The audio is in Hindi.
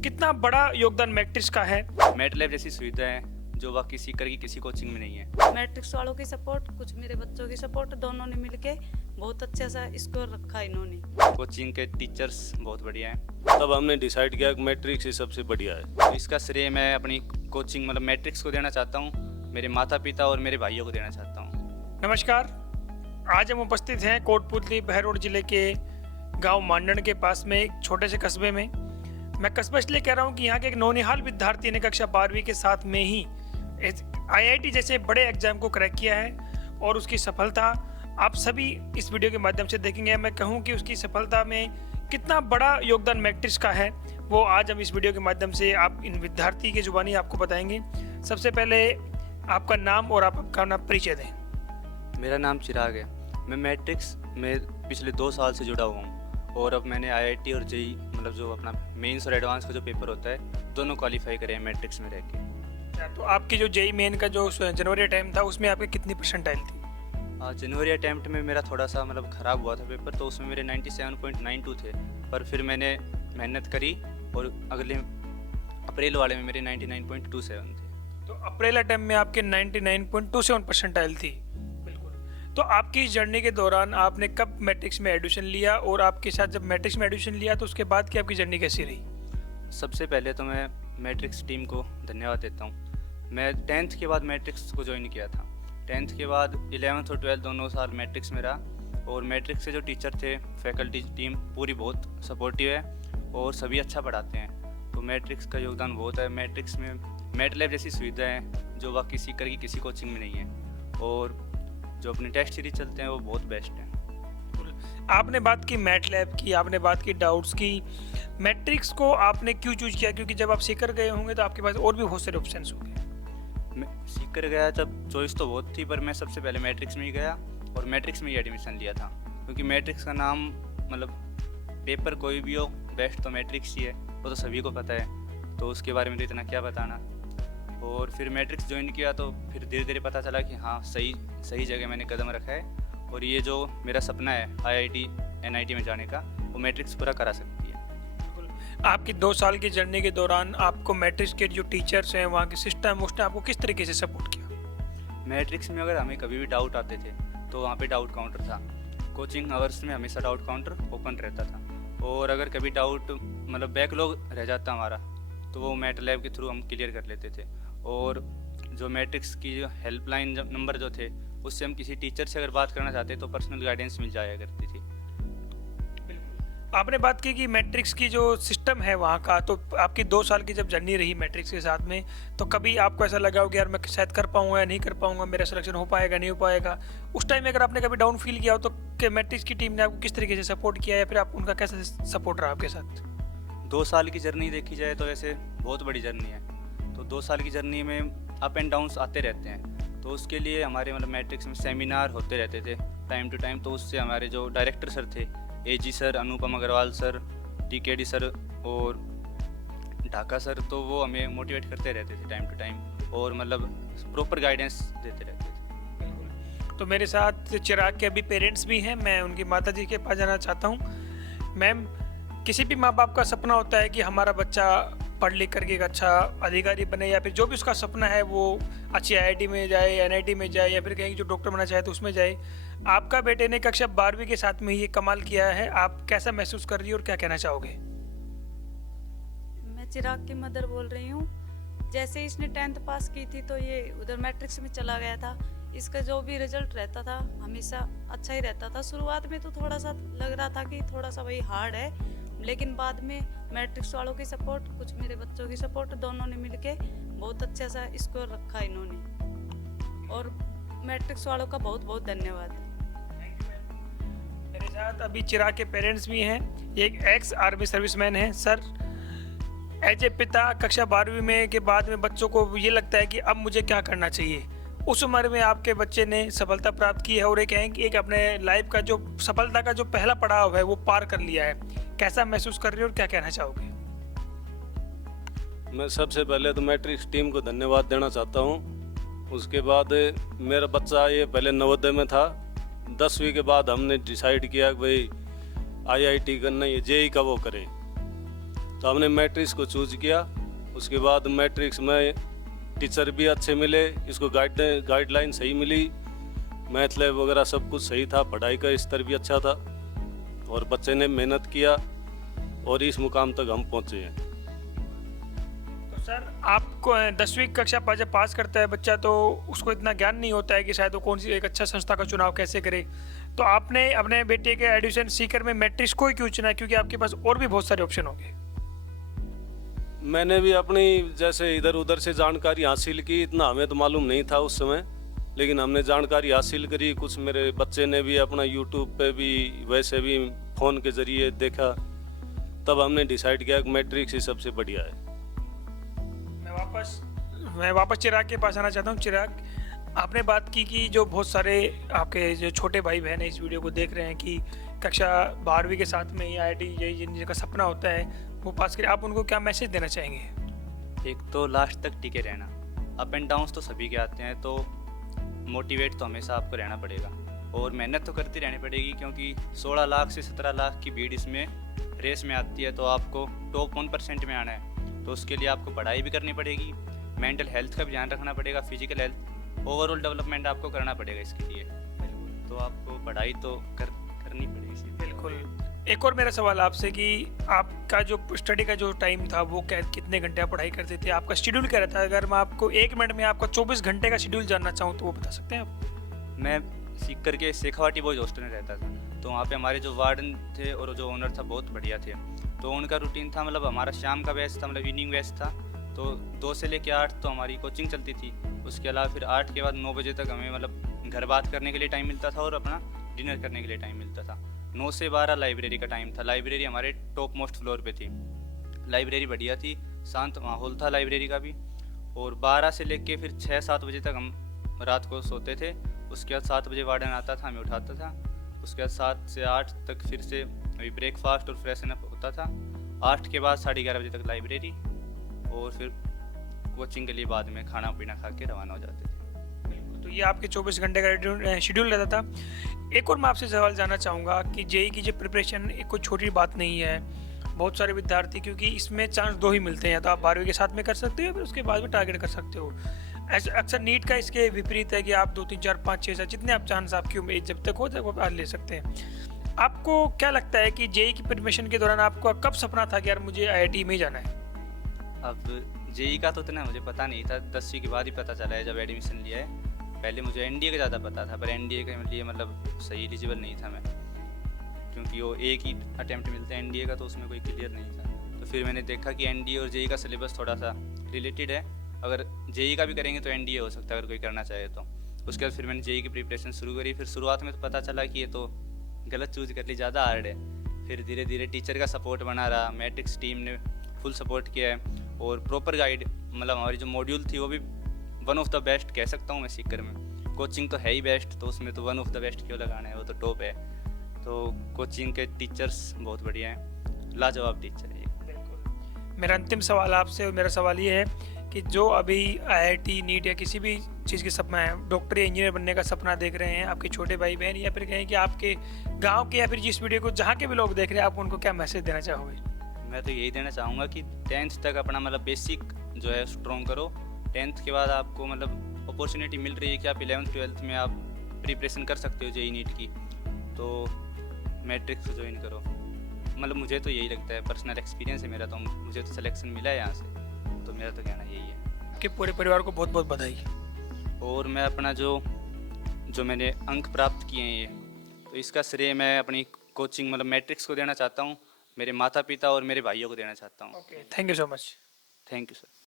कितना बड़ा योगदान मैट्रिक्स का है? मैटलैब जैसी सुविधाएं जो बाकी सीकर की किसी कोचिंग में नहीं है। मैट्रिक्स वालों की सपोर्ट, कुछ मेरे बच्चों की सपोर्ट, दोनों ने मिलके बहुत अच्छा सा स्कोर रखा इन्होंने। कोचिंग के टीचर्स बहुत बढ़िया हैं। तब हमने डिसाइड किया कि मैट्रिक्स ही सबसे बढ़िया है। तो इसका श्रेय मैं अपनी कोचिंग मतलब मैट्रिक्स को देना चाहता हूँ, मेरे माता पिता और मेरे भाइयों को देना चाहता हूँ। नमस्कार, आज हम उपस्थित हैं कोटपुतली बहरोड जिले के गांव मांडण के पास में एक छोटे से कस्बे में। मैं कस्बा इसलिए कह रहा हूं कि यहाँ के एक नौनिहाल विद्यार्थी ने कक्षा 12वीं के साथ में ही IIT जैसे बड़े एग्जाम को क्रैक किया है और उसकी सफलता आप सभी इस वीडियो के माध्यम से देखेंगे। मैं कहूँ कि उसकी सफलता में कितना बड़ा योगदान मैट्रिक्स का है, वो आज हम इस वीडियो के माध्यम से आप इन विद्यार्थी की जुबानी आपको बताएंगे। सबसे पहले आपका नाम और आपका नाम परिचय दें। मेरा नाम चिराग है। मैं मैट्रिक्स में पिछले 2 साल से जुड़ा हुआ हूँ और अब मैंने IIT और JEE मतलब जो अपना मेंस और एडवांस का जो पेपर होता है दोनों क्वालिफाई करे हैं मैट्रिक्स में रह के। तो आपकी जो JEE मेन का जो जनवरी अटैम्प्ट था उसमें आपके कितनी परसेंटाइल थी? जनवरी अटैम्प्ट में मेरा थोड़ा सा मतलब ख़राब हुआ था पेपर, तो उसमें मेरे 97.92 थे, पर फिर मैंने मेहनत करी और अगले अप्रैल वाले में मेरे 99.27 थे। तो अप्रैल अटैम्प्ट में आपके 99.27 परसेंटाइल थी। बिल्कुल। तो आपकी इस जर्नी के दौरान आपने कब मैट्रिक्स में एडमिशन लिया और आपके साथ जब मैट्रिक्स में एडमिशन लिया तो उसके बाद की आपकी जर्नी कैसी रही? सबसे पहले तो मैं मैट्रिक्स टीम को धन्यवाद देता हूँ। मैं 10th के बाद मैट्रिक्स को ज्वाइन किया था। 10th के बाद 11th और 12th दोनों साल मैट्रिक्स में रहा और मैट्रिक्स के जो टीचर थे, फैकल्टी टीम पूरी बहुत सपोर्टिव है और सभी अच्छा पढ़ाते हैं। तो मैट्रिक्स का योगदान बहुत है। मैट्रिक्स में मैटलैब जैसी सुविधाएं जो बाकी सीकर की किसी कोचिंग में नहीं है और जो अपने टेस्ट सीरीज चलते हैं वो बहुत बेस्ट हैं। आपने बात की मैटलैब की, आपने बात की डाउट्स की। मैट्रिक्स को आपने क्यों चूज किया? क्योंकि जब आप सीकर गए होंगे तो आपके पास और भी बहुत सारे ऑप्शंस होंगे। मैं सीकर गया जब चॉइस तो बहुत थी, पर मैं सबसे पहले मैट्रिक्स में ही गया और मैट्रिक्स में ही एडमिशन लिया था, क्योंकि मैट्रिक्स का नाम मतलब पेपर कोई भी हो बेस्ट तो मैट्रिक्स ही है, वो तो सभी को पता है, तो उसके बारे में तो इतना क्या बताना। और फिर मैट्रिक्स ज्वाइन किया तो फिर धीरे धीरे पता चला कि हाँ सही जगह मैंने कदम रखा है और ये जो मेरा सपना है IIT NIT में जाने का, वो मैट्रिक्स पूरा करा सकती है। आपकी 2 साल की जर्नी के दौरान आपको मैट्रिक्स के जो टीचर्स हैं, वहाँ के सिस्टम, उसने आपको किस तरीके से सपोर्ट किया? मैट्रिक्स में अगर हमें कभी भी डाउट आते थे तो वहाँ पे डाउट काउंटर था। कोचिंग आवर्स में हमेशा डाउट काउंटर ओपन रहता था और अगर कभी डाउट मतलब बैकलॉग रह जाता हमारा तो वो मैटलैब के थ्रू हम क्लियर कर लेते थे। और जो मैट्रिक्स की जो हेल्पलाइन नंबर जो थे उससे हम किसी टीचर से अगर बात करना चाहते तो पर्सनल गाइडेंस मिल जाया करती थी। आपने बात की कि मैट्रिक्स की जो सिस्टम है वहाँ का, तो आपकी 2 साल की जब जर्नी रही मैट्रिक्स के साथ में, तो कभी आपको ऐसा लगा हो कि यार मैं शायद कर पाऊंगा या नहीं कर पाऊंगा, मेरा सिलेक्शन हो पाएगा नहीं हो पाएगा? उस टाइम में अगर आपने कभी डाउन फील किया हो तो कि मैट्रिक्स की टीम ने आपको किस तरीके से सपोर्ट किया या फिर आप उनका कैसा सपोर्ट रहा आपके साथ? 2 साल की जर्नी देखी जाए तो ऐसे बहुत बड़ी जर्नी है, तो 2 साल की जर्नी में अप एंड डाउन्स आते रहते हैं। तो उसके लिए हमारे मतलब मैट्रिक्स में सेमिनार होते रहते थे टाइम टू टाइम, तो उससे हमारे जो डायरेक्टर सर थे, AG सर, अनुपम अग्रवाल सर, TKD सर और ढाका सर, तो वो हमें मोटिवेट करते रहते थे टाइम टू टाइम और मतलब प्रॉपर गाइडेंस देते रहते थे। तो मेरे साथ चिराग के अभी पेरेंट्स भी हैं, मैं उनकी माता जी के पास जाना चाहता हूँ। मैम, किसी भी माँ बाप का सपना होता है कि हमारा बच्चा पढ़ लिख करके एक अच्छा अधिकारी बने या फिर जो भी उसका सपना है वो अच्छी IIT में जाए, NIT में जाए या फिर कहीं जो डॉक्टर बनना चाहे तो उसमें जाए। आपका बेटे ने कक्षा 12वीं के साथ में ही ये कमाल किया है, आप कैसा महसूस कर रही हो और क्या कहना चाहोगे? मैं चिराग की मदर बोल रही हूँ। जैसे इसने 10th पास की थी तो ये उधर मैट्रिक्स में चला गया था। इसका जो भी रिजल्ट रहता था हमेशा अच्छा ही रहता था। शुरुआत में तो थोड़ा सा लग रहा था कि थोड़ा सा वही हार्ड है, लेकिन बाद में मैट्रिक्स वालों की सपोर्ट, कुछ मेरे बच्चों की सपोर्ट, दोनों ने मिलके बहुत अच्छा सा स्कोर रखा इन्होंने और मैट्रिक्स वालों का बहुत बहुत धन्यवाद। मेरे साथ अभी चिराग के पेरेंट्स भी हैं, एक एक्स आर्मी सर्विसमैन हैं। सर, एज ए पिता कक्षा 12वीं में के बाद में बच्चों को ये लगता है कि अब मुझे क्या करना चाहिए, उस उम्र में आपके बच्चे ने सफलता प्राप्त की है और एक अपने लाइफ का जो सफलता का जो पहला पड़ाव है वो पार कर लिया है, कैसा महसूस कर रहे हो और क्या कहना चाहोगे? मैं सबसे पहले तो मैट्रिक्स टीम को धन्यवाद देना चाहता हूँ। उसके बाद मेरा बच्चा ये पहले नवोदय में था, 10वीं के बाद हमने डिसाइड किया कि भाई IIT करना, ये JEE का वो करे, तो हमने मैट्रिक्स को चूज किया। उसके बाद मैट्रिक्स में टीचर भी अच्छे मिले, इसको गाइडलाइन सही मिली, मैथ लैब वगैरह सब कुछ सही था, पढ़ाई का स्तर भी अच्छा था और बच्चे ने मेहनत किया और इस मुकाम तक हम पहुँचे हैं। तो सर आपको 10वीं कक्षा जब पास करता है बच्चा तो उसको इतना ज्ञान नहीं होता है कि शायद वो कौन सी एक अच्छा संस्था का चुनाव कैसे करे, तो आपने अपने बेटे के एडमिशन सीकर में मैट्रिक्स को ही क्यों चुना, क्योंकि आपके पास और भी बहुत सारे ऑप्शन होंगे? मैंने भी अपनी जैसे इधर उधर से जानकारी हासिल की, इतना हमें तो मालूम नहीं था उस समय, लेकिन हमने जानकारी हासिल करी। कुछ मेरे बच्चे ने भी अपना यूट्यूब पे भी वैसे भी फ़ोन के ज़रिए देखा, तब हमने डिसाइड किया कि मैट्रिक्स ही सबसे बढ़िया है। मैं वापस चिराग के पास आना चाहता हूँ। चिराग, आपने बात की कि जो बहुत सारे आपके जो छोटे भाई बहन इस वीडियो को देख रहे हैं कि कक्षा 12वीं के साथ में IIT JEE जिनका सपना होता है वो पास करें, आप उनको क्या मैसेज देना चाहेंगे? एक तो लास्ट तक टिके रहना, अप एंड डाउन्स तो सभी के आते हैं, तो मोटिवेट तो हमेशा आपको रहना पड़ेगा और मेहनत तो करती रहनी पड़ेगी, क्योंकि 16 लाख से 17 लाख की भीड़ इसमें रेस में आती है, तो आपको टॉप 1% में आना है, तो उसके लिए आपको पढ़ाई भी करनी पड़ेगी, मेंटल हेल्थ का भी ध्यान रखना पड़ेगा, फिजिकल हेल्थ, ओवरऑल डेवलपमेंट आपको करना पड़ेगा इसके लिए, तो आपको पढ़ाई तो करनी पड़ेगी। बिल्कुल। एक और मेरा सवाल आपसे कि आपका जो स्टडी का जो टाइम था वो कितने घंटे आप पढ़ाई करते थे, आपका शेड्यूल क्या रहता है? अगर मैं आपको 1 मिनट में आपका 24 घंटे का शेड्यूल जानना चाहूँ तो वो बता सकते हैं आप? मैं सीख करके शेखावाटी बॉयज हॉस्टल में रहता था, तो वहाँ पे हमारे जो वार्डन थे और जो ओनर था बहुत बढ़िया थे, तो उनका रूटीन था, मतलब हमारा शाम का बैच था, मतलब इवनिंग बैच था, तो 2 से लेकर 8 तो हमारी कोचिंग चलती थी, उसके अलावा फिर 8 के बाद 9 बजे तक हमें मतलब घर बात करने के लिए टाइम मिलता था और अपना डिनर करने के लिए टाइम मिलता था। 9 से 12 लाइब्रेरी का टाइम था, लाइब्रेरी हमारे टॉप मोस्ट फ्लोर पे थी, लाइब्रेरी बढ़िया थी, शांत माहौल था लाइब्रेरी का भी, और 12 से लेके फिर 6-7 बजे तक हम रात को सोते थे, उसके बाद 7 बजे वार्डन आता था, हमें उठाता था, उसके बाद 7 से 8 तक फिर से अभी ब्रेकफास्ट और फ्रेशन अप होता था, 8 के बाद 11:30 बजे तक लाइब्रेरी, और फिर कोचिंग के लिए बाद में खाना पीना खा के रवाना हो जाते थे। तो ये आपके 24 घंटे का शेड्यूल रहता था। एक और मैं आपसे सवाल जानना चाहूँगा कि JEE की जो प्रिपरेशन एक कोई छोटी बात नहीं है, बहुत सारे विद्यार्थी, क्योंकि इसमें चांस 2 ही मिलते हैं, या तो आप 12वीं के साथ में कर सकते हो फिर उसके बाद में टारगेट कर सकते हो। ऐसे अक्सर नीट का इसके विपरीत है कि आप 2, 3, 4, 5, 6 साल जितने आप चांस आपकी उम्मीद जब तक हो तब आप ले सकते हैं। आपको क्या लगता है कि JEE की प्रिपरेशन के दौरान आपको कब सपना था कि यार मुझे IIT में ही जाना है? अब JEE का तो इतना मुझे पता नहीं था, 10वीं के बाद ही पता चला है जब एडमिशन लिया है, पहले मुझे NDA का ज़्यादा पता था, पर NDA के लिए मतलब सही एलिजिबल नहीं था मैं, क्योंकि वो एक ही अटैम्प्ट मिलता है NDA का, तो उसमें कोई क्लियर नहीं था, तो फिर मैंने देखा कि NDA और JEE का सिलेबस थोड़ा सा रिलेटेड है, अगर JEE का भी करेंगे तो NDA हो सकता है अगर कोई करना चाहे तो। उसके बाद फिर मैंने JEE की प्रिपरेशन शुरू करी, फिर शुरुआत में तो पता चला कि ये तो गलत चूज़ कर ली, ज़्यादा हार्ड है, फिर धीरे धीरे टीचर का सपोर्ट बना रहा, मैट्रिक्स टीम ने फुल सपोर्ट किया है, और प्रॉपर गाइड, मतलब हमारी जो मॉड्यूल थी वो भी वन ऑफ द बेस्ट कह सकता हूँ मैं सीकर में, कोचिंग तो है ही बेस्ट, तो उसमें तो वन ऑफ द बेस्ट क्यों लगाना है, वो तो टॉप है, तो कोचिंग के टीचर्स बहुत बढ़िया हैं, लाजवाब टीचर है। बिल्कुल। मेरा अंतिम सवाल आपसे, और मेरा सवाल ये है कि जो अभी IIT नीट या किसी भी चीज़ की सपना है, डॉक्टर या इंजीनियर बनने का सपना देख रहे हैं आपके छोटे भाई बहन, या फिर कहें कि आपके गांव के, या फिर जिस वीडियो को जहाँ के भी लोग देख रहे हैं, आप उनको क्या मैसेज देना चाहोगे? मैं तो यही देना चाहूँगा कि 10th तक अपना मतलब बेसिक जो है स्ट्रॉन्ग करो, 10th के बाद आपको मतलब अपॉर्चुनिटी मिल रही है कि आप 11th 12th में आप प्रिपरेशन कर सकते हो JEE नीट की, तो मैट्रिक्स ज्वाइन करो, मतलब मुझे तो यही लगता है, पर्सनल एक्सपीरियंस है मेरा, तो मुझे तो सिलेक्शन मिला है यहाँ से, तो मेरा तो कहना यही है। आपके पूरे परिवार को बहुत बहुत बधाई। और मैं अपना जो मैंने अंक प्राप्त किए हैं ये, तो इसका श्रेय मैं अपनी कोचिंग मतलब मैट्रिक्स को देना चाहता हूँ, मेरे माता पिता और मेरे भाइयों को देना चाहता हूँ। Okay, thank you so much. Thank you sir.